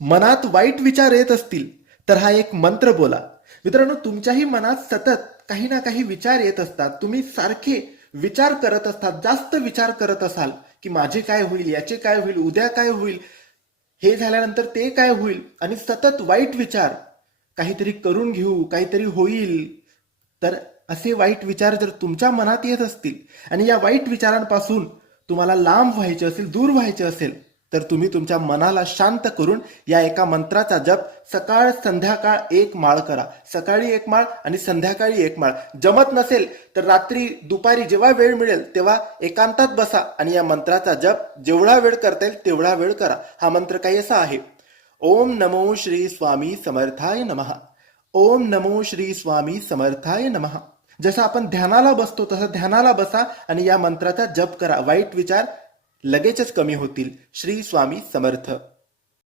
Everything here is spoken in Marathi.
मनात वाईट विचार येत असतील तर हा एक मंत्र बोला. मित्रांनो, तुमच्याही मनात सतत काही ना काही विचार येत असतात. तुम्ही सारखे विचार करत असतात, जास्त विचार करत असाल की माझे काय होईल, याचे काय होईल, उद्या काय होईल, हे झाल्यानंतर ते काय होईल, आणि सतत वाईट विचार, काहीतरी करून घेऊ, काहीतरी होईल. तर असे वाईट विचार जर तुमच्या मनात येत असतील आणि या वाईट विचारांपासून तुम्हाला लांब व्हायचे असेल, दूर व्हायचे असेल, तर तुम्ही तुमच्या मनाला शांत करून या एका मंत्राचा जप सकाळ संध्याकाळ 1 माळ करा. सकाळी 1 माळ आणि संध्याकाळी 1 माळ. जमत नसेल तर रात्री दुपारी जेव्हा वेळ मिळेल तेव्हा एकांतात बसा आणि या मंत्राचा जप जेवढा वेळ करता येईल तेवढा वेळ करा. हा मंत्र काही असा आहे: ओम नमो श्री स्वामी समर्थाय नमः. ओम नमो श्री स्वामी समर्थाय नमः. जसं आपण ध्यानाला बसतो तसं ध्यानाला बसा आणि या मंत्राचा जप करा. वाईट विचार लगेचच कमी होतील. श्री स्वामी समर्थ.